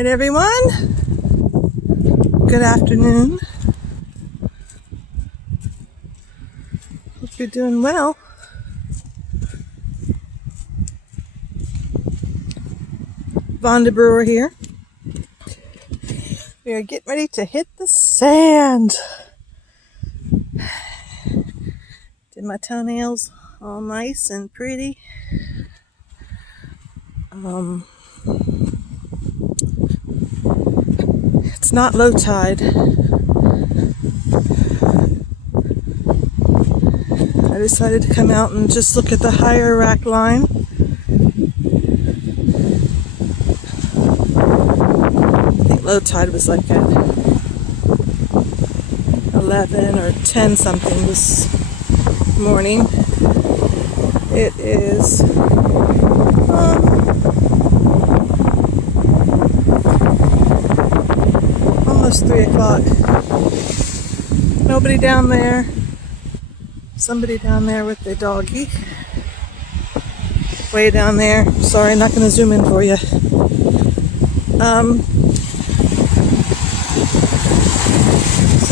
Alright everyone, good afternoon. Hope you're doing well. Vonda Brewer here. We are getting ready to hit the sand. Did my toenails all nice and pretty. It's not low tide. I decided to come out and just look at the higher rack line. I think low tide was like at 11 or 10 something this morning. It is almost 3 o'clock. Nobody down there. Somebody down there with their doggy. Way down there. Sorry, I'm not going to zoom in for you. So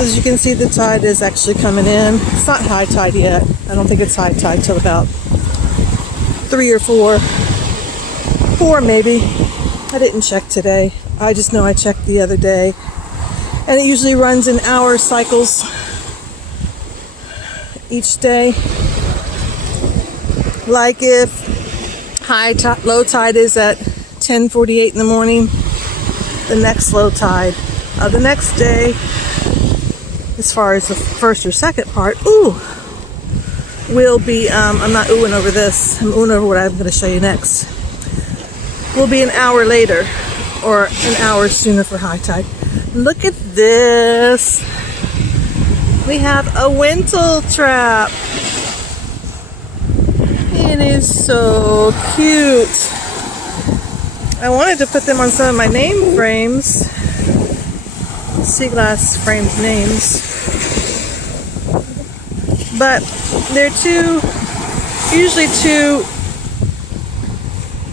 as you can see, the tide is actually coming in. It's not high tide yet. I don't think it's high tide till about 3 or 4. 4 maybe. I didn't check today. I just know I checked the other day. And it usually runs in hour cycles each day. Like if low tide is at 10:48 in the morning, the next low tide of the next day, as far as the first or second part, will be, I'm not oohing over this, I'm oohing over what I'm going to show you next, will be an hour later, or an hour sooner for high tide. Look at this. We have a Wentle Trap. It is so cute. I wanted to put them on some of my name frames. Seaglass framed names. But they're usually too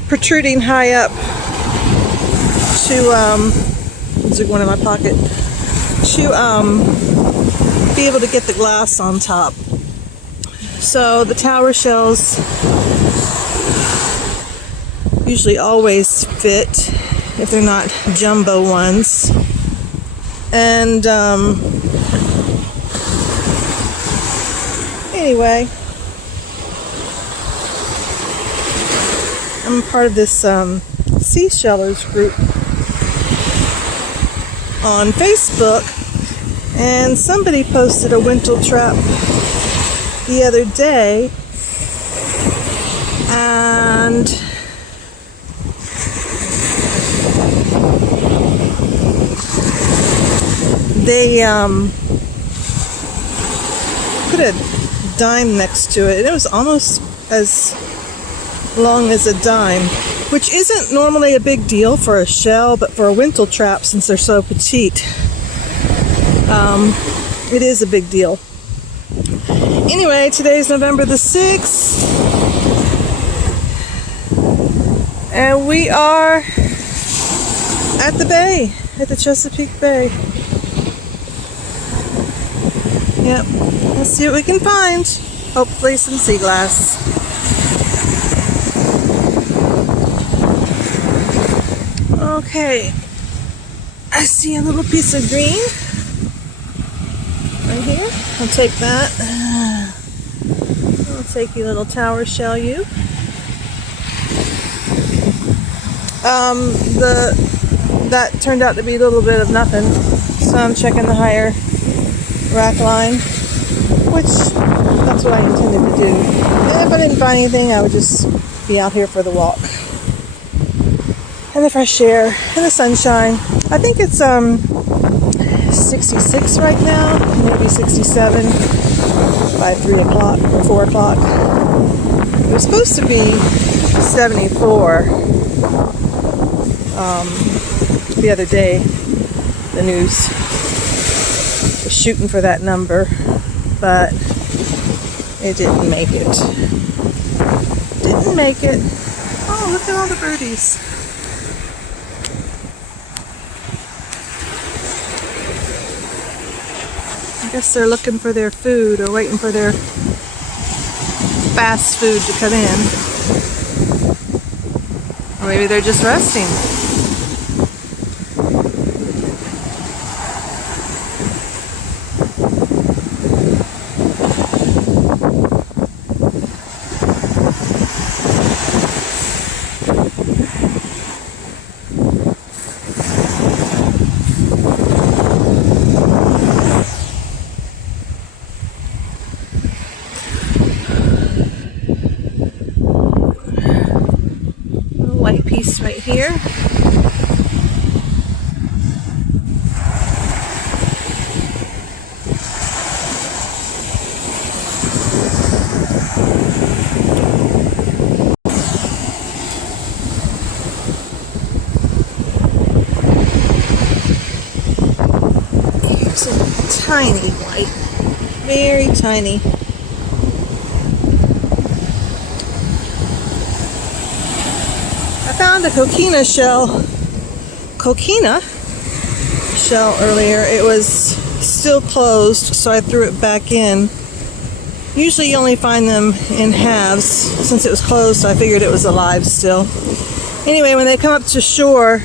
protruding high up to, these are going in my pocket, to be able to get the glass on top. So the tower shells usually always fit if they're not jumbo ones. And anyway, I'm part of this seashellers group on Facebook, and somebody posted a Wentle trap the other day, and they put a dime next to it, and it was almost as long as a dime, which isn't normally a big deal for a shell, but for a Wentle trap, since they're so petite, it is a big deal. Anyway, today's November the 6th, and we are at the bay, at the Chesapeake Bay. Yep, let's see what we can find. Hopefully some sea glass. Okay, I see a little piece of green right here. I'll take that. I'll take you, little tower shell, you. That turned out to be a little bit of nothing, so I'm checking the higher rack line, which that's what I intended to do. And if I didn't find anything, I would just be out here for the walk and the fresh air and the sunshine. I think it's 66 right now, maybe 67 by 3 o'clock or 4 o'clock. It was supposed to be 74 the other day. The news was shooting for that number, but it didn't make it. Didn't make it. Oh, look at all the birdies. guess they're looking for their food or waiting for their fast food to come in. Or maybe they're just resting. White piece right here. Here's a tiny white, very tiny. I found a coquina shell earlier. It was still closed, so I threw it back in. Usually you only find them in halves. Since it was closed, so I figured it was alive still. Anyway, when they come up to shore,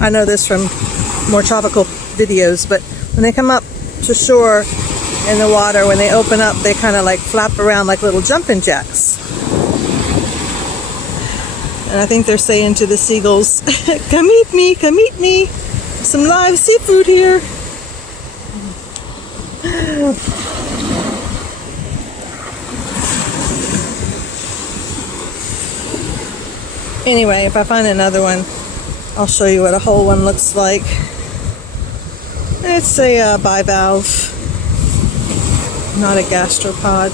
I know this from more tropical videos, but when they come up to shore in the water, when they open up, they kind of like flap around like little jumping jacks. And I think they're saying to the seagulls, come eat me, some live seafood here. Anyway, if I find another one, I'll show you what a whole one looks like. It's a bivalve, not a gastropod.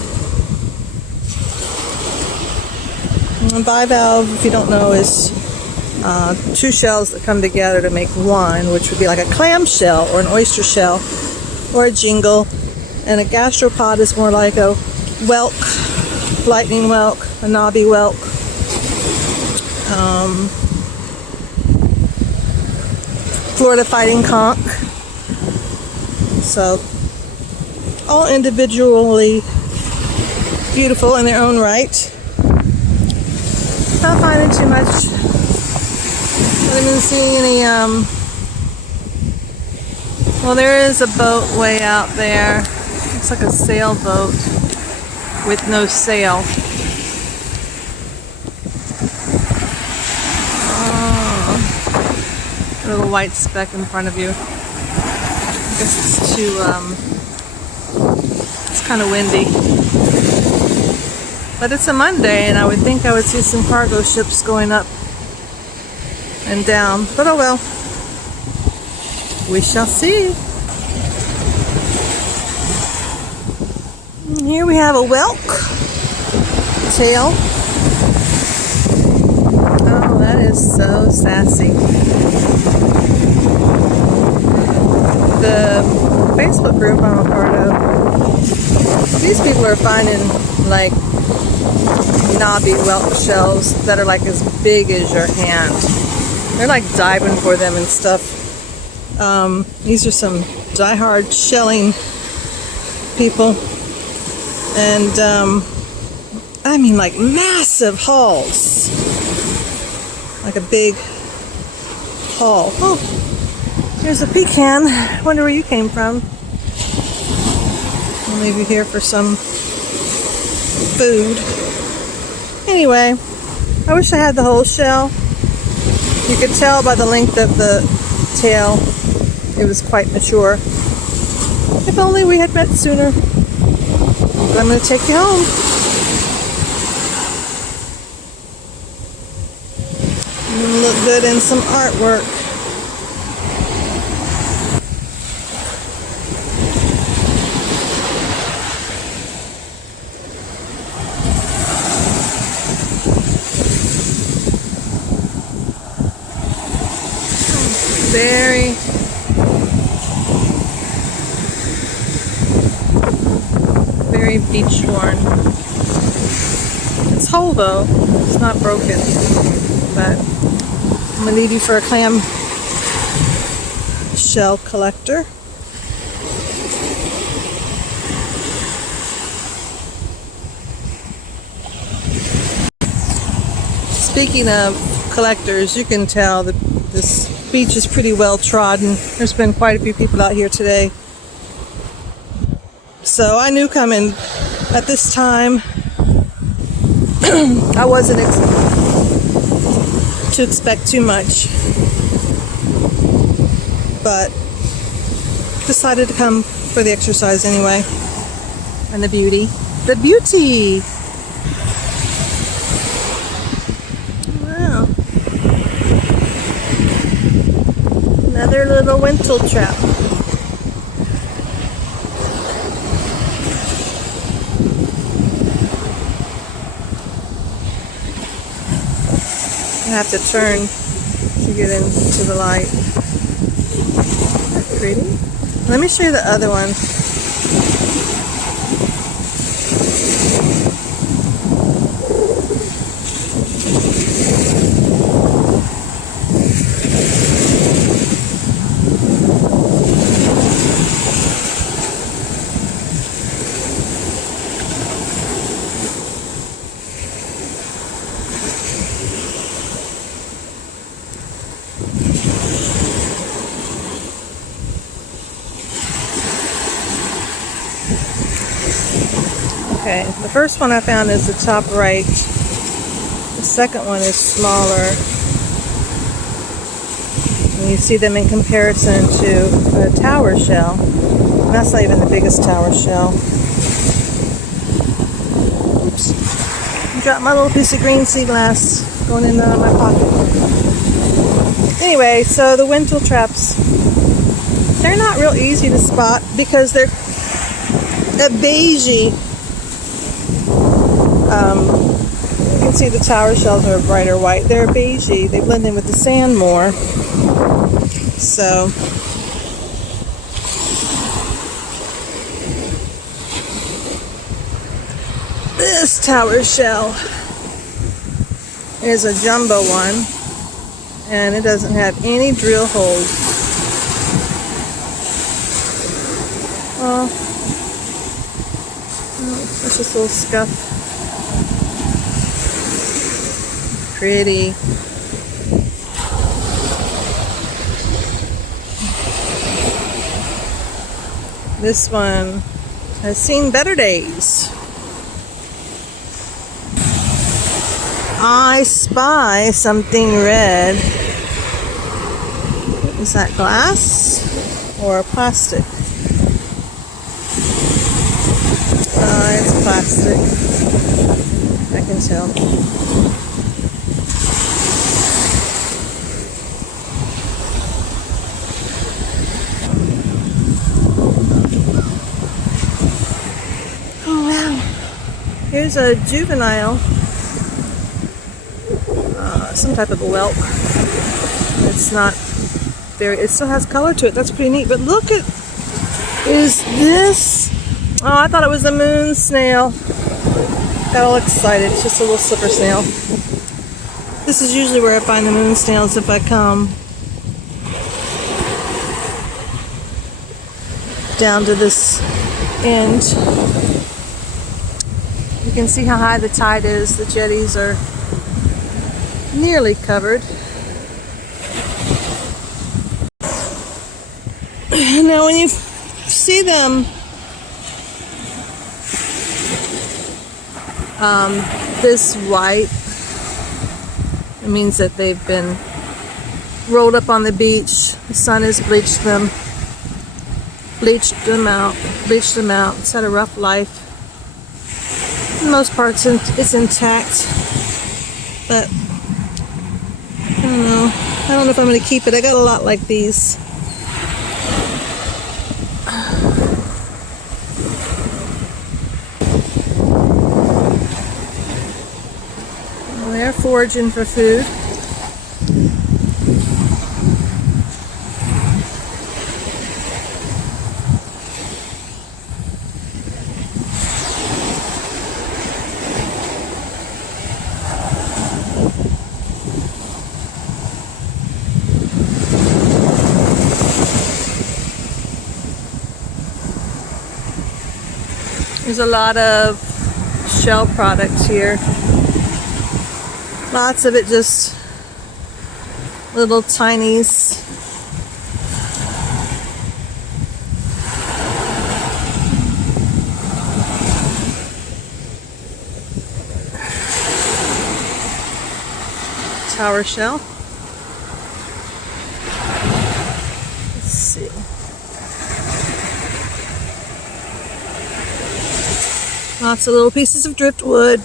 Bivalve, if you don't know, is two shells that come together to make one, which would be like a clam shell or an oyster shell or a jingle. And a gastropod is more like a whelk, lightning whelk, a knobby whelk. Florida fighting conch. So, all individually beautiful in their own right. Not finding too much. Haven't been seeing any, well, there is a boat way out there. Looks like a sailboat with no sail. A little white speck in front of you. I guess it's too, it's kind of windy. But it's a Monday, and I would think I would see some cargo ships going up and down. But oh well. We shall see. And here we have a whelk tail. Oh, that is so sassy. The Facebook group I'm a part of, these people are finding like knobby whelk shells that are like as big as your hand. They're like diving for them and stuff. These are some die-hard shelling people, and I mean like massive hauls, like a big haul. Oh, here's a pecan. I wonder where you came from. I'll leave you here for some food. Anyway, I wish I had the whole shell. You could tell by the length of the tail it was quite mature. If only we had met sooner. But I'm going to take you home. Look good in some artwork. Very beach worn. It's whole though, it's not broken. But I'm gonna leave you for a clam shell collector. Speaking of collectors, you can tell that this beach is pretty well trodden. There's been quite a few people out here today. So I knew coming at this time, I wasn't to expect too much, but decided to come for the exercise anyway. And the beauty. The beauty! Wow. Another little Wentle trap. I have to turn to get into the light. That's pretty. Let me show you the other one. Okay, the first one I found is the top right. The second one is smaller. And you see them in comparison to a tower shell. And that's not even the biggest tower shell. Oops. Dropped my little piece of green sea glass going in my pocket. Anyway, so the Wentle traps, they're not real easy to spot because they're a beigey. You can see the tower shells are brighter white. They're beigey. They blend in with the sand more. So this tower shell is a jumbo one, and it doesn't have any drill holes. Oh, that's just a little scuff. Pretty. This one has seen better days. I spy something red. Is that glass or plastic? It's plastic. I can tell. Here's a juvenile, some type of a whelk. It's not very, it still has color to it. That's pretty neat. But look at, is this, oh, I thought it was a moon snail. Got all excited. It's just a little slipper snail. This is usually where I find the moon snails if I come down to this end. You can see how high the tide is. The jetties are nearly covered. Now when you see them this white, it means that they've been rolled up on the beach. The sun has bleached them out. It's had a rough life. For the most part, it's intact, but I don't know if I'm going to keep it. I got a lot like these. Well, they're foraging for food. There's a lot of shell products here. Lots of it just little tinies. Tower shell. Let's see. Lots of little pieces of driftwood.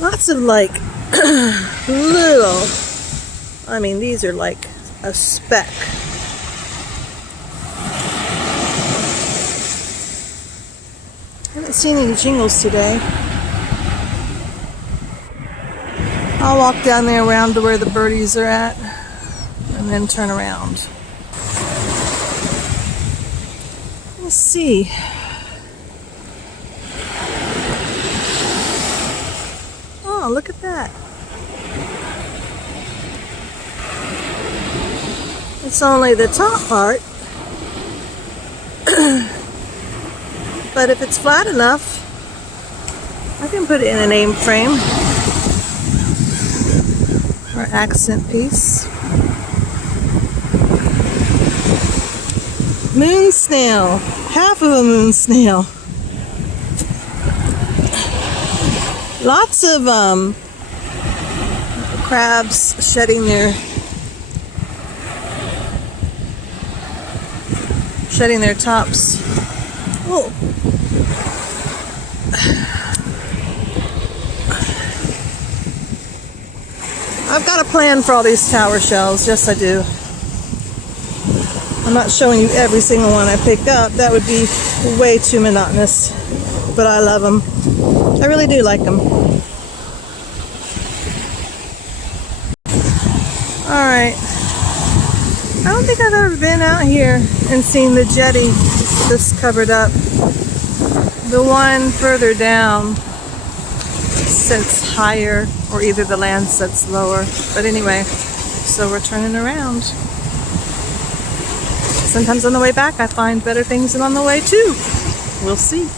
Lots of like little, I mean, these are like a speck. I haven't seen any jingles today. I'll walk down there around to where the birdies are at and then turn around. Let's see. Oh, look at that. It's only the top part. But if it's flat enough, I can put it in a name frame or accent piece. Moon snail. Half of a moon snail. Lots of crabs shedding their tops. Oh. I've got a plan for all these tower shells. Yes, I do. I'm not showing you every single one I pick up. That would be way too monotonous. But I love them. I really do like them. Alright. I don't think I've ever been out here and seen the jetty this covered up. The one further down sits higher, or either the land sits lower. But anyway, so we're turning around. Sometimes on the way back I find better things than on the way too. We'll see.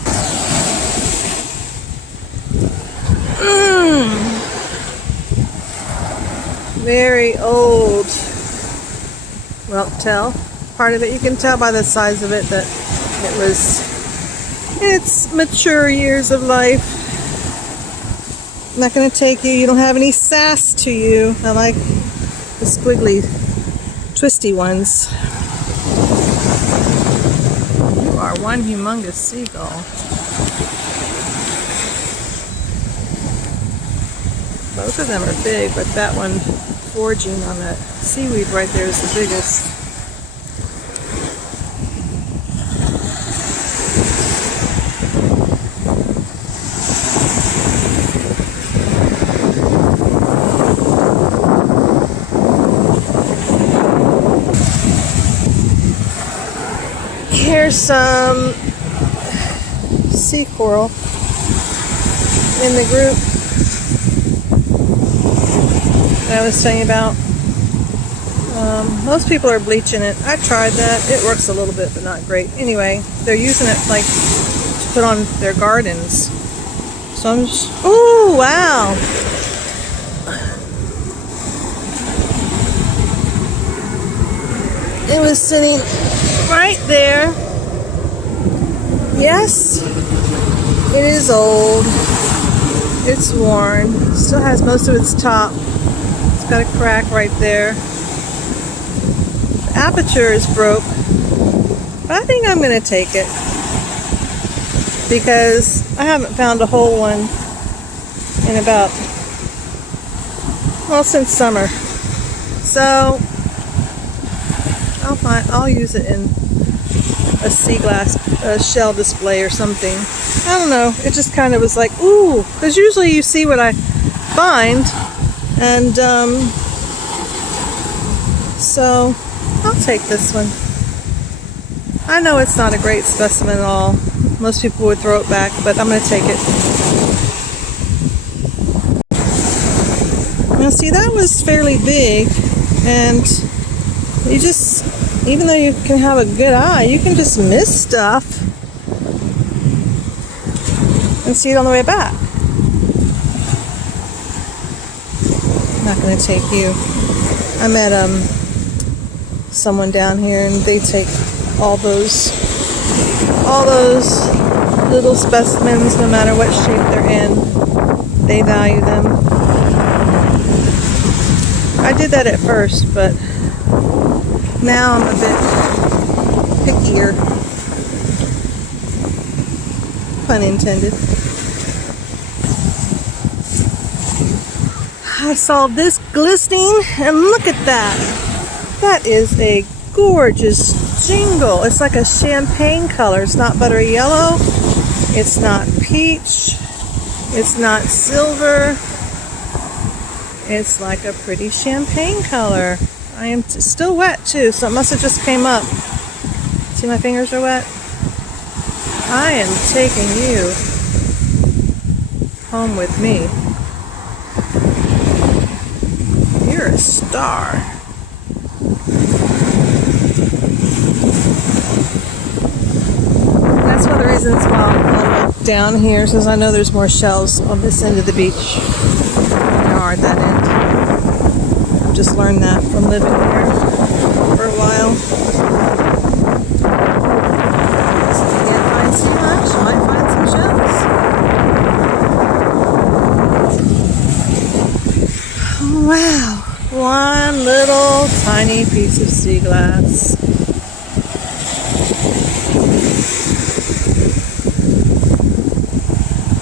Very old Whelk tail. Part of it, you can tell by the size of it that it was in its mature years of life. I'm not going to take you. You don't have any sass to you. I like the squiggly, twisty ones. You are one humongous seagull. Both of them are big, but that one foraging on that seaweed right there is the biggest. Here's some sea coral in the group that I was telling you about. Most people are bleaching it. I tried that. It works a little bit, but not great. Anyway, they're using it like to put on their gardens. So I'm just, ooh, wow. It was sitting right there. Yes, it is old. It's worn. Still has most of its top. It's got a crack right there. The aperture is broke. But I think I'm going to take it. Because I haven't found a whole one in about, well, since summer. So I'll use it in a seaglass shell display or something. I don't know. It just kind of was like, ooh, because usually you see what I find, and so I'll take this one. I know it's not a great specimen at all. Most people would throw it back, but I'm going to take it. Now see, that was fairly big, and you just, even though you can have a good eye, you can just miss stuff and see it on the way back. Not gonna take you. I met someone down here, and they take all those little specimens, no matter what shape they're in. They value them. I did that at first, but now I'm a bit pickier. Pun intended. I saw this glistening, and look at that. That is a gorgeous jingle. It's like a champagne color. It's not buttery yellow. It's not peach. It's not silver. It's like a pretty champagne color. I am still wet too, so it must have just came up. See, my fingers are wet. I am taking you home with me. You're a star. That's one of the reasons why I'm down here, since I know there's more shells on this end of the beach than there are at that end. I've just learned that from living here for a while. So if you can't find sea lice, you might find some shells. Wow. One little tiny piece of sea glass.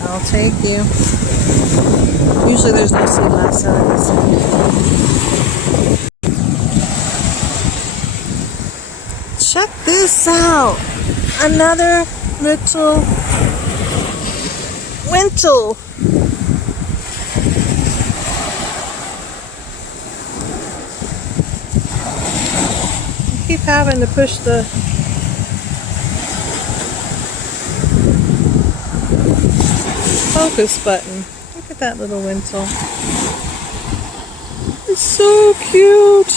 I'll take you. Usually there's no sea glass out of this end. Check this out. Another little Wentle. Keep having to push the focus button. Look at that little Wentle. It's so cute.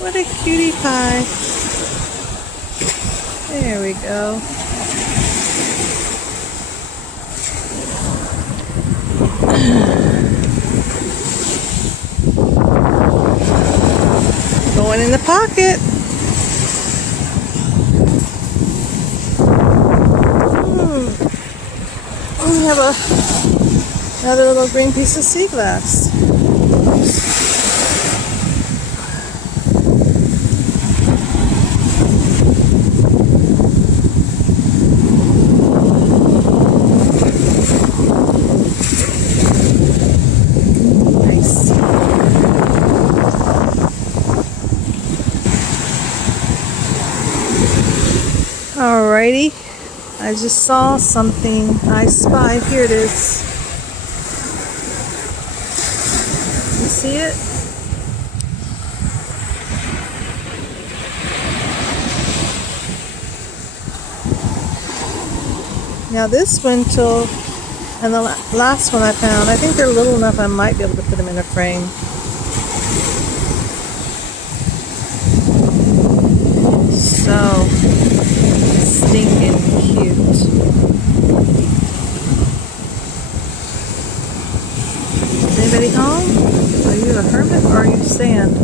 What a cutie pie. There we go. Going in the pocket. We have another little green piece of sea glass. Nice. Alrighty. I just saw something. I spied. Here it is. You see it? Now this Wentle and the last one I found, I think they're little enough I might be able to put them in a frame. So stinking cute. Is anybody home? Are you a hermit or are you sand?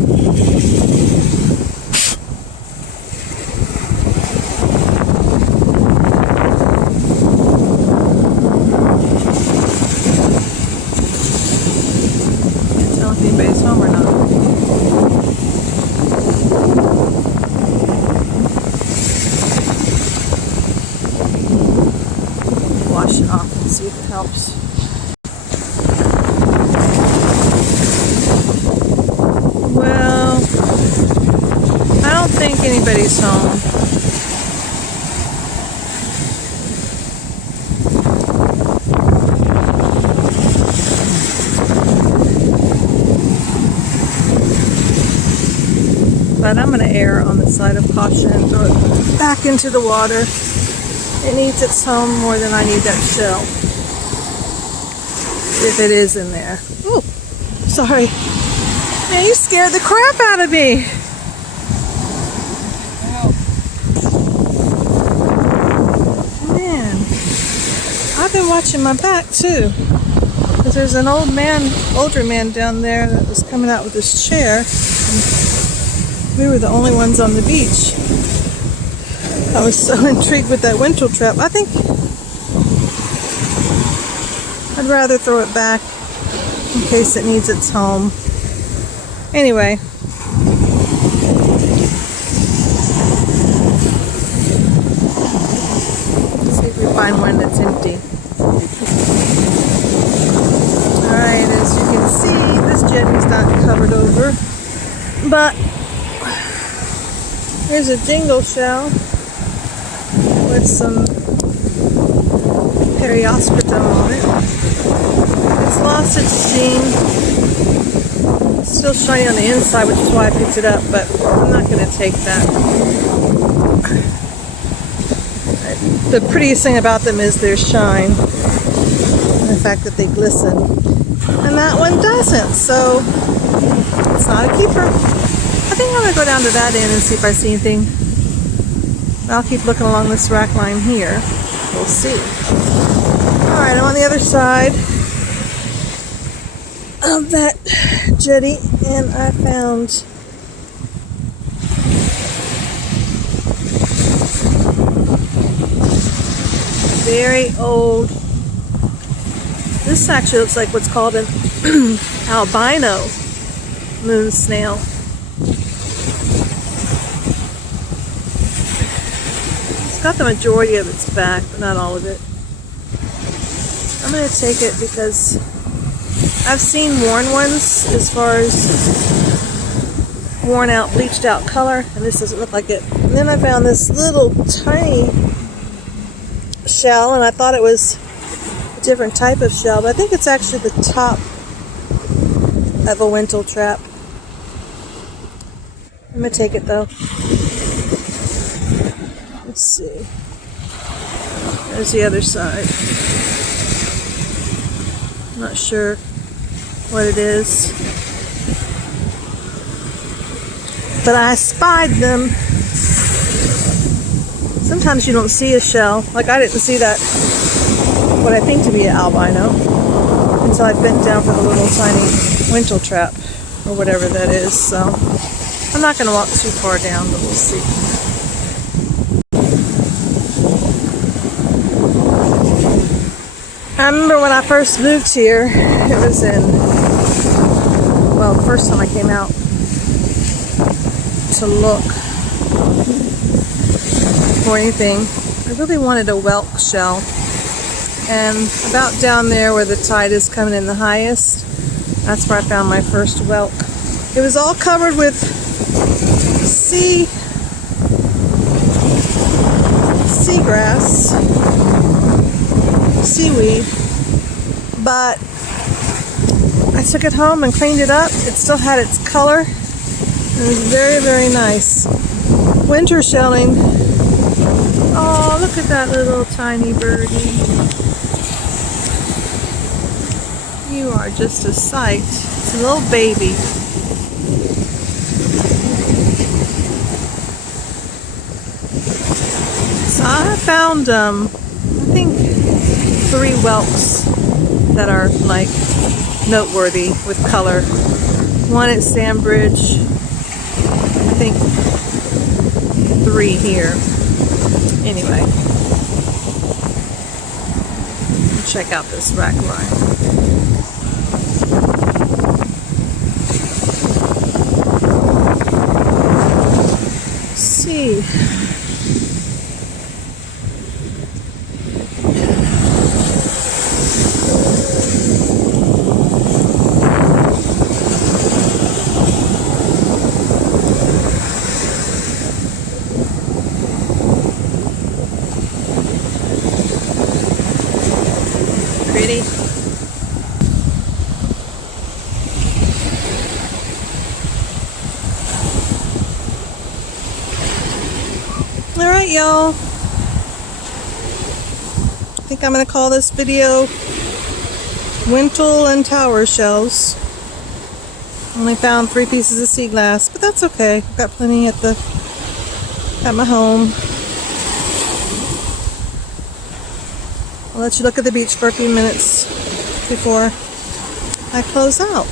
Can't tell if anybody's home or not. Wash it off and see if it helps. Well, I don't think anybody's home. But I'm going to err on the side of caution and throw it back into the water. It needs its home more than I need that shell. If it is in there. Ooh, sorry. Man, you scared the crap out of me. Man, I've been be watching my back too, because there's an older man down there that was coming out with his chair. We were the only ones on the beach. I was so intrigued with that Wentle trap. I think I'd rather throw it back in case it needs its home. Anyway. Let's see if we find one that's empty. Alright, as you can see, this jetty's not covered over. But here's a jingle shell with some perioscrotum on it. It's lost its sheen. It's still shiny on the inside, which is why I picked it up, but I'm not going to take that. The prettiest thing about them is their shine and the fact that they glisten. And that one doesn't, so it's not a keeper. I think I'm going to go down to that end and see if I see anything. I'll keep looking along this rack line here. We'll see. Alright, I'm on the other side of that jetty, and I found very old. This actually looks like what's called an albino moon snail. It's got the majority of its back, but not all of it. I'm going to take it because I've seen worn ones as far as worn out, bleached out color, and this doesn't look like it. And then I found this little tiny shell, and I thought it was a different type of shell, but I think it's actually the top of a Wentle trap. I'm going to take it though. Let's see. There's the other side. I'm not sure what it is, but I spied them. Sometimes you don't see a shell. Like I didn't see that, what I think to be an albino, until I bent down for the little tiny Wentle trap or whatever that is. So I'm not going to walk too far down, but we'll see. I remember when I first moved here, it was in, well, the first time I came out to look for anything, I really wanted a Whelk shell. And about down there where the tide is coming in the highest, that's where I found my first Whelk. It was all covered with seagrass, seaweed, but I took it home and cleaned it up. It still had its color. It was very, very nice. Winter shelling. Oh, look at that little tiny birdie. You are just a sight. It's a little baby. So I found, I think 3 Whelks that are like noteworthy with color. One at Sandbridge, I think 3 here. Anyway, check out this rack line. See. Pretty. Alright, y'all. I think I'm going to call this video Wentle and Tower Shells. Only found 3 pieces of sea glass, but that's okay. I've got plenty at my home. I'll let you look at the beach for a few minutes before I close out.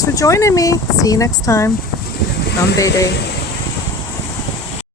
Thanks for joining me. See you next time on Day Day.